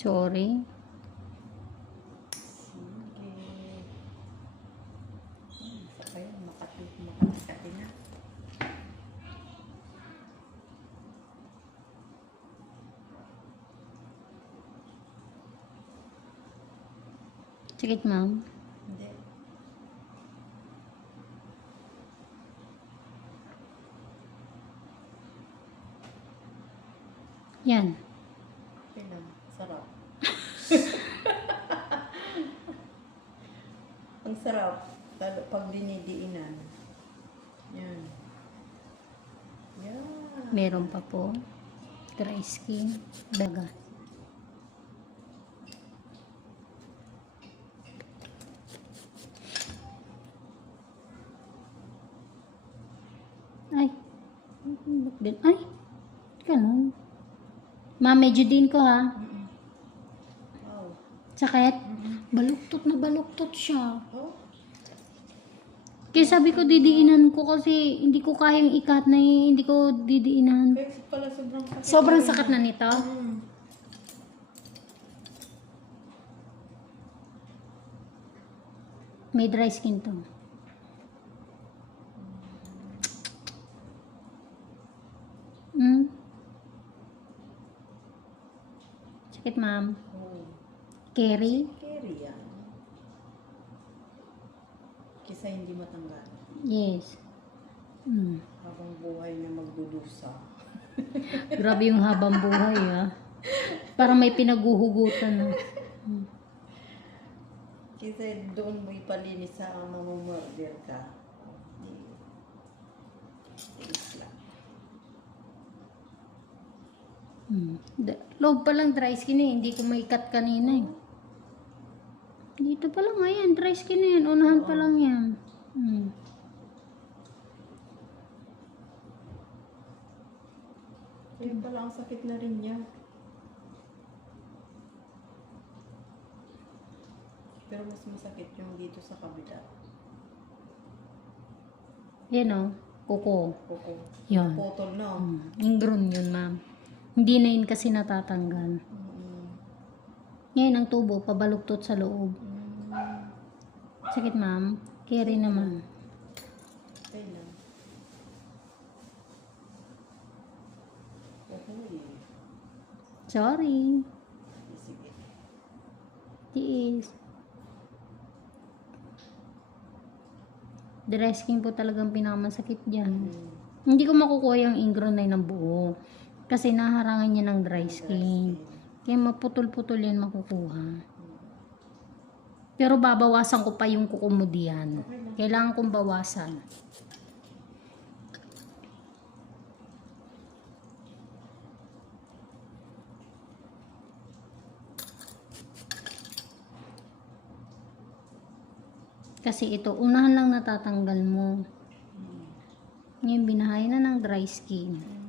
Na. Sakit, ma'am. Hindi. Yan. Okay lang. Sarap. Lalo pag dinidiinan. Yan. Yan. Meron pa po. Dry skin. Daga. Ay. Din? Ay. Ganun. Ma, medyo din ko ha. Mm-mm. Wow. Sakit? Mm-mm. Baluktot na baluktot siya. Oh. Kaya sabi ko didiinan ko kasi hindi ko kayang ikat na eh. Hindi ko didiinan. Pala sobrang sakit. Sobrang sakit na nito. Mm. May dry skin to. Hmm? Sakit, ma'am. Oh. Carry? Scary yan. Kisa matanggal. Yes. Hmm. Habang buhay na magdudusa. Grabe yung habang buhay, ah. Parang may pinaguhugutan. ah. Hmm. Kisa doon mo ipalinis sa mamumurder ka. Lang. Hmm. Da- Loob pa lang dry skin eh. Hindi ko maikat kanina eh. Dito pa lang ayan. Dry skin na yan. Unahan pa lang yan. Hmm. Yun pala ang sakit na rin niya. Pero mas masakit yung dito sa kabila. Yan o. Kuko. Kuko. Yan. Putol no? Hmm. Ingrown yun, ma'am. Hindi na yun kasi natatanggal. Mm. Ngayon, ang tubo, pabaluktot sa loob. Mm. Sakit, ma'am. Carry naman. Sorry. Tiis. Dressing po talagang pinakamasakit dyan. Mm. Hindi ko makukuha yung ingrown na yun ng buo. Kasi naharangan niya ng dry skin. Kaya maputol-putol yan makukuha. Pero babawasan ko pa yung lang. Kailangan kong bawasan. Kasi ito, unahan lang natatanggal mo. Ngayon, binahay na ng dry skin.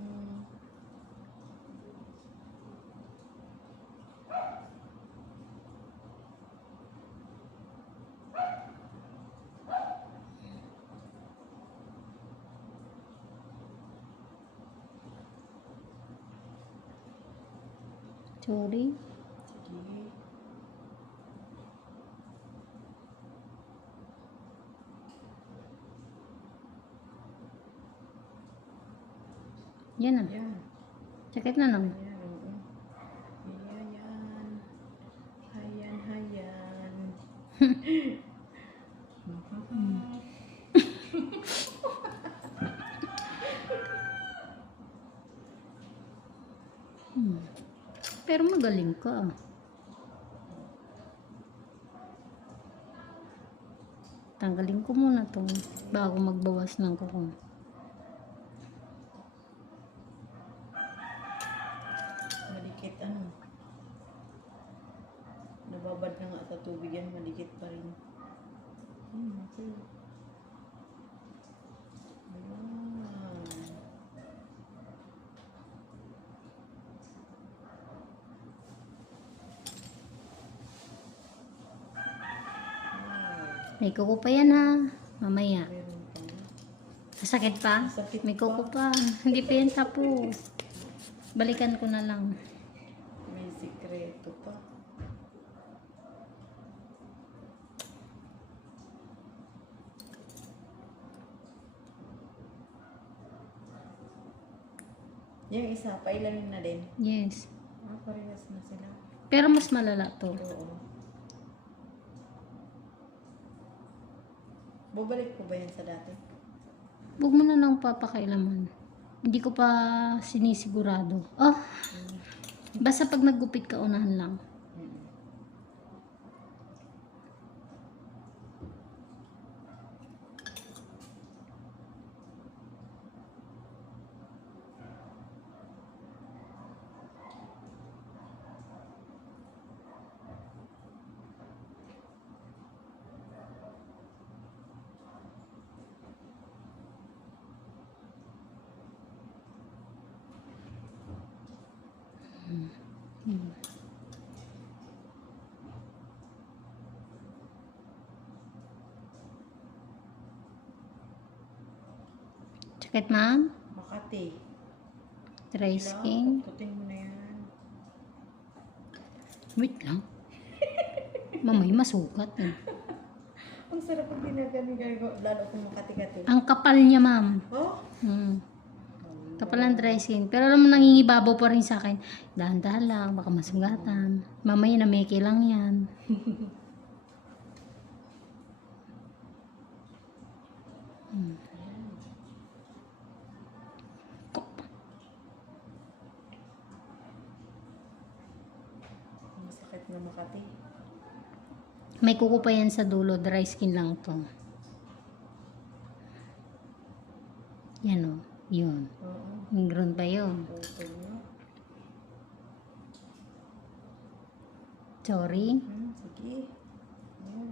Mm. Sorry. Sige. Yan na. Yan. Sakit na naman. Ayan, oo. Ayan. Hayan, Pero magaling ka. Tanggalin ko muna to bago magbawas ng kuko. Malikit ano. Nababad na nga sa tubig yan, malikit pa rin. Hmm, okay. Ayan. May kuko pa yan ha. Mamaya. Masakit pa? Masakit May kuko pa. Hindi pa yan tapo. Balikan ko na lang. May sikreto pa. Yung isa, pailamin na din. Yes. Ah, parehas na sila. Pero mas malala to. Oo. Bubalik ko ba yan sa dati? Huwag mo na nang papakailaman. Hindi ko pa sinisigurado. Oh, basta pag naggupit ka, unahan lang. Mm. Sakit, ma'am? Makati. Dry skin? Putin mo na yan. Wait lang. Mamay masugat eh. Ang sarap pag ginagano gago. Lalo kung makati-kati. Ang kapal niya, ma'am. Oh? Hmm. Kapal ng dry skin. Pero alam mo, nangingibabaw pa rin sa akin. Dahan-dahan lang, baka masugatan. Mamaya na meke lang yan. Hmm. Masakit na makati. May kuko pa yan sa dulo. Dry skin lang to. Yan o. Yun. Oo. Ingrown pa yun. Putol mo. Sorry. Hmm, sige. Ayan.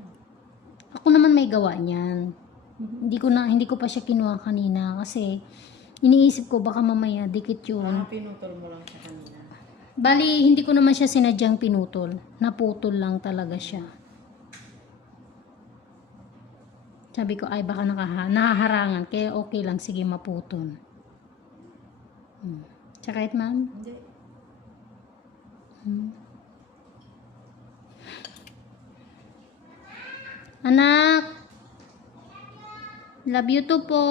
Ako naman may gawa niyan. Hindi ko na hindi ko pa siya kinuha kanina kasi iniisip ko baka mamaya dikit yun. Ah, pinutol mo lang siya kanina. Bali, hindi ko naman siya sinadyang pinutol. Naputol lang talaga siya. Sabi ko, ay baka nakaha, nahaharangan. Kaya okay lang, sige maputol. Hmm. Sakit, ma'am? Hindi. Hmm. Anak! Love you too po.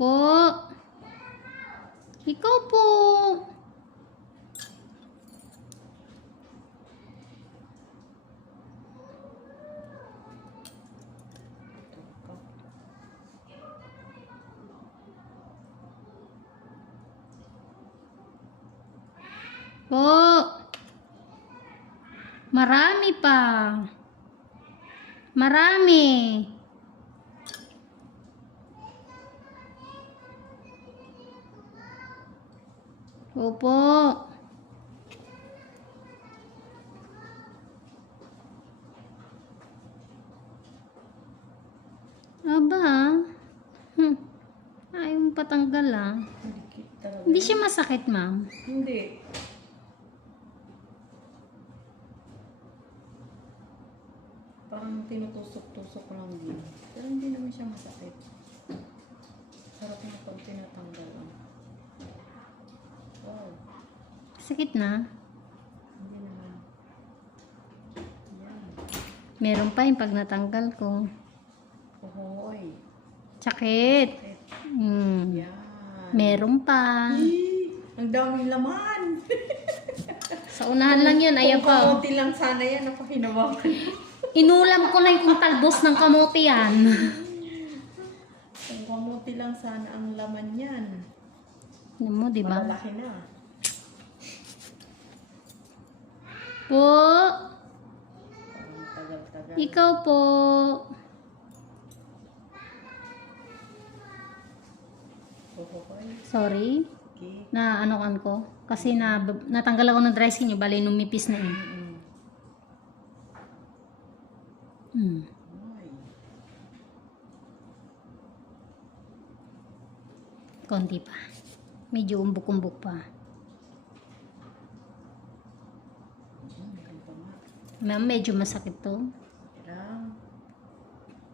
Po. Ikaw po. Marami pa. Marami. Opo. Aba. Hmm. Ayaw patanggal ah. Hindi siya masakit, ma'am. Hindi. Parang tinutusok-tusok lang din. Pero hindi naman siya masakit. Sarap na pag tinatanggal lang. Wow. Sakit na. Hindi naman. Yan. Meron pa yung pag natanggal ko. Ohoy. Sakit. Sakit. Hmm. Yan. Meron pa. Ih, Ang daming laman. Sa unahan lang yun. Kung pa. kamuti lang sana yan, ako hinawakan. Inulam ko lang kung talbos ng kamote yan. Kung kamuti lang sana ang laman yan. Ano mo, di ba? Malalaki na. Po. Tagal-tagal. Ikaw po. Sorry. Okay. Na ano kan ko. Kasi na, natanggal ako ng dry skin niya. Bali, numipis na yun. Mm. Hmm. Konti pa. Medyo umbok-umbok pa. Ma'am, medyo masakit to.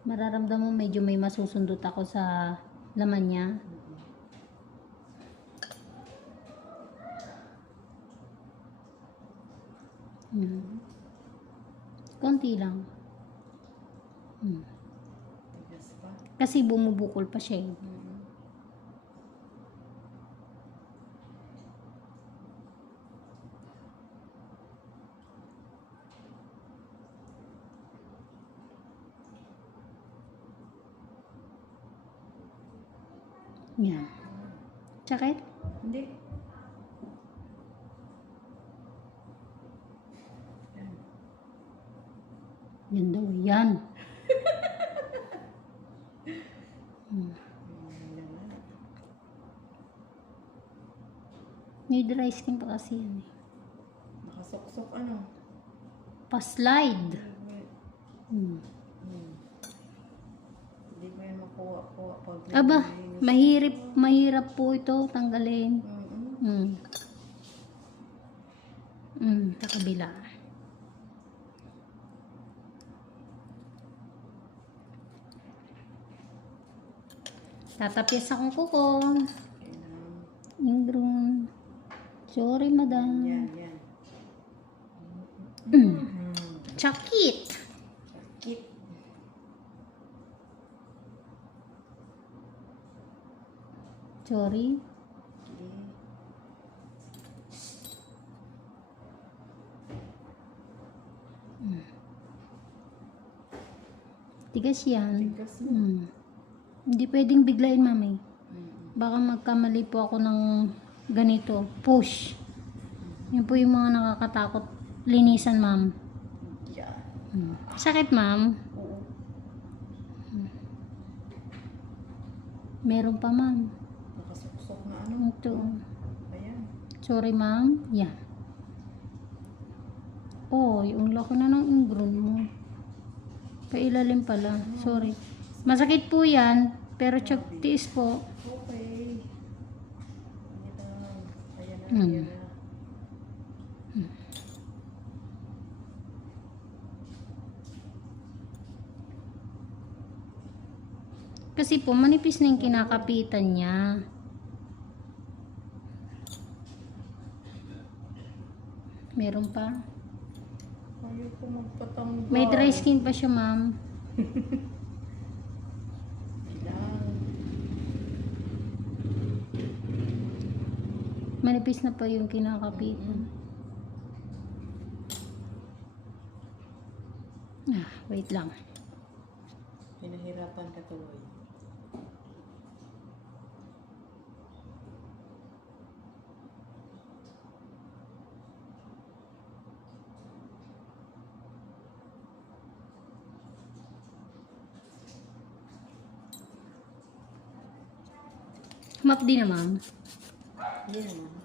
Mararamdaman mo medyo may masusundot ako sa laman niya. Hmm. Konti lang. Pa. Kasi bumubukol pa siya eh. Mm-mm. Yan. Sakit? Hindi. Yan. Yan daw, yan. Hmm. Mm, yan na. May dry skin pa kasi yan eh. Nakasuksok ano? Pa-slide. Hmm. Hmm. Hindi mo yan makuha-kuha Aba, mahirap, mahirap po ito tanggalin. Mm-mm. Hmm. Hmm, sa kabila. Tatapis akong kuko. Kailangan. Ingron. Sorry, madam. Yan, yan. Mm. Mm. Chakit. Sakit. Sorry. Okay. Tigas yan. Tigas mo. Hmm. Hindi pwedeng biglain, mami. Mm. Baka magkamali po ako ng ganito. Push. Yan po yung mga nakakatakot linisan, ma'am. Hmm. Sakit, ma'am. Meron pa, ma'am. Nakasuksok na ano. Ito. Ayan. Sorry, ma'am. Yan. Oh, yung laki na ng ingron mo. Pailalim pala. Sorry. Masakit po yan, pero tiis po. Okay. Mm. Na. Kasi po, manipis na yung kinakapitan niya. Meron pa. May dry skin pa siya, ma'am. Kailangan. Manipis na pa yung kinakapitan. Ah, wait lang. Pinahirapan ka tuloy. Map din na, ma'am.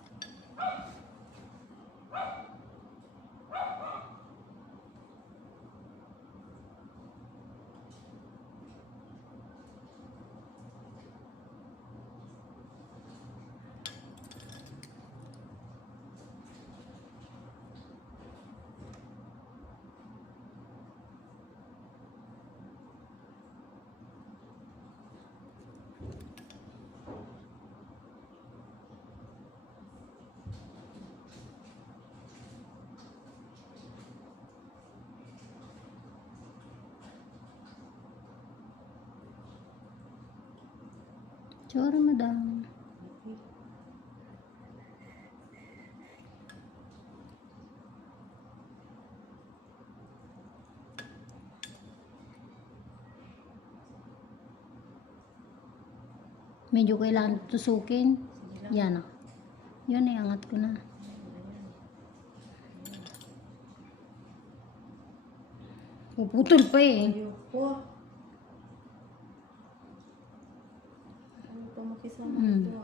Sorry, madam. Medyo kailangan tusukin. Yan ah. Yun, iangat ko na. Puputol pa eh. Ayaw ko. Ayaw pa makisama Mm. ito.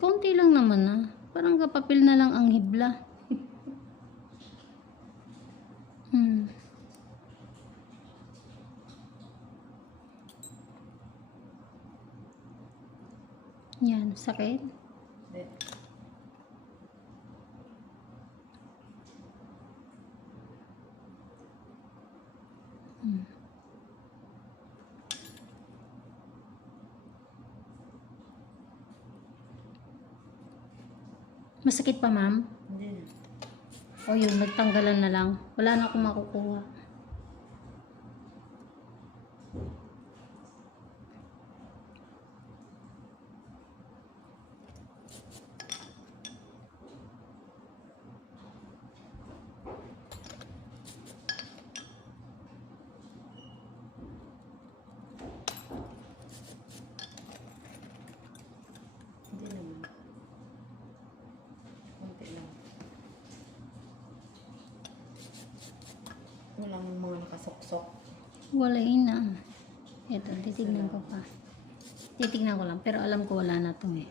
Konti lang naman ah. Parang kapapil na lang ang hibla. hmm. Yan, sakit. Hindi. Hmm. Masakit pa, ma'am? Hindi na. O yun, nagtanggalan na lang. Wala na akong makukuha. Hindi naman. Konti lang. Walang mga nakasoksok. Wala yun na. Ito, titignan ko pa. Titignan ko lang. Pero alam ko wala na to eh.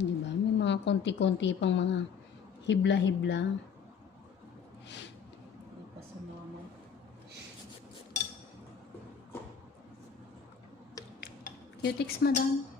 Di ba? May mga konti-konti pang mga hibla-hibla. Cutics, madam.